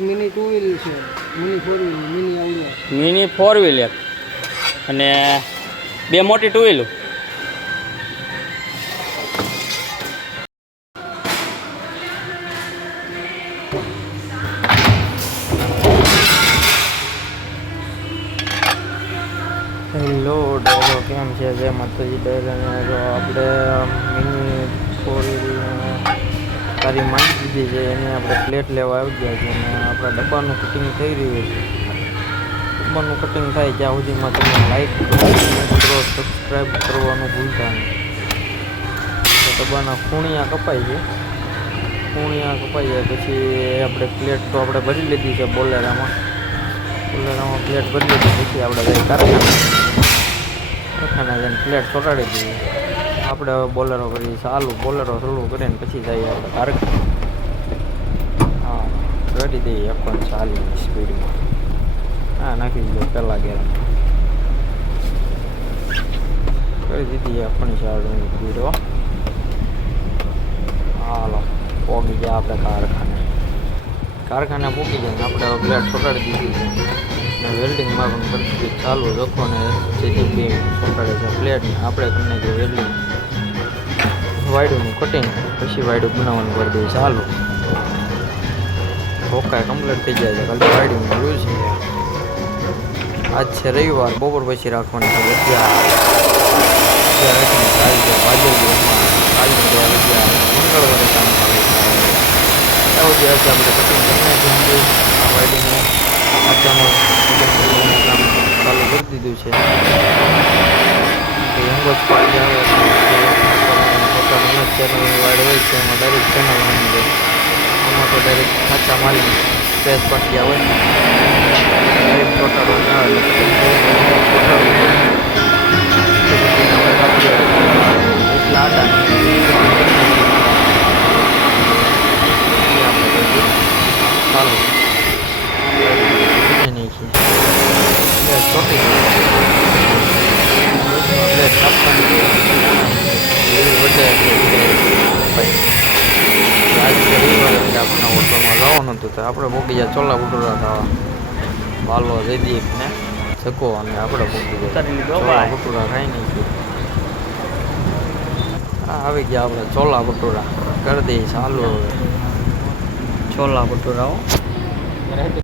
Mini two wheel છે, mini four wheel, mini આવડે, mini 4 wheel એક અને 2 મોટી 2 વ્હીલ. હેલો ડેલો કેમ છે? જય માતાજી ડેલાને. જો આપણે મિની 4 વ્હીલ તારી માંગી દીધી છે, એની આપણે પ્લેટ લેવા આવી ગયા છે અને આપણા ડબ્બાનું કટિંગ થઈ રહ્યું છે. ડબ્બાનું કટિંગ થાય ત્યાં સુધીમાં તમે લાઈક કરો, સબસ્ક્રાઈબ કરવાનું ભૂલતા નહીં. તો ડબ્બાના ખૂણિયા કપાય છે, ખૂણિયા કપાઈ જાય પછી આપણે પ્લેટ તો આપણે ભરી લીધી છે બોલેરામાં પ્લેટ ભરી લીધી પછી આપણે જઈ કારખાના જઈને પ્લેટ ચોટાડી દઈએ. આપણે હવે બોલેરો કરીએ ચાલુ, બોલેરો ચાલુ કરીને પછી જઈએ આપણે કારખાના. હા, કરી દઈએ 140 સ્પીડમાં. હા, નાખી દીધો પહેલાં ગેરમ કરી દીધી 140 સ્પીડ. હાલો પોગી ગયા આપણે કારખાને પૂકી જાય ને આપણે પ્લેટ ચોટાડી દીધી છે ને વેલ્ડિંગમાં પણ કરી દીધી ચાલુ. રખો ને સીધી ચોટાડે છે પ્લેટને. આપણે કરીને કે વેલ્ડિંગ વાયડુનું કટિંગ પછી વાયડું બનાવવાનું કરી દઈએ ચાલુ. ઢોકાય કમ્પ્લીટ થઈ જાય છે, ખાલી વાયડિંગ જોયું છે. આજ છે રવિવાર, બપોર પછી રાખવાની છે. મંગળવારે કામ ચાલુ આવું જે આજે આપણે કટિંગ કરી નાખીએ. આ વાયડિંગને આચાનું કામ ચાલુ કરી દીધું છે. એંગો જ પાડી આવે ચેનલ વાઇડ હોય છે એમાં ડાયરેક્ટ ચેનલ માની જાય. આમાં તો ડાયરેક્ટ ખાચા મારી સ્પેસ પાટી આવે ડાયરેક્ટ ચોટાડવાનું આવે એટલા આડા ચાલુ ચોટી આપણે ઓટોમાં જવાનું હતું તો આપણે પોગી જાય ચોલા બુટુરા ખાવા બાલો જયદીપ ને જકો અને આપણે પોગી જાય ચોલા બુટુરા ખાઈ નહીં. હા, આવી ગયા આપણે ચોલા બટુરા કરી દઈએ ચાલુ. હવે છોલા ભટુરાઓ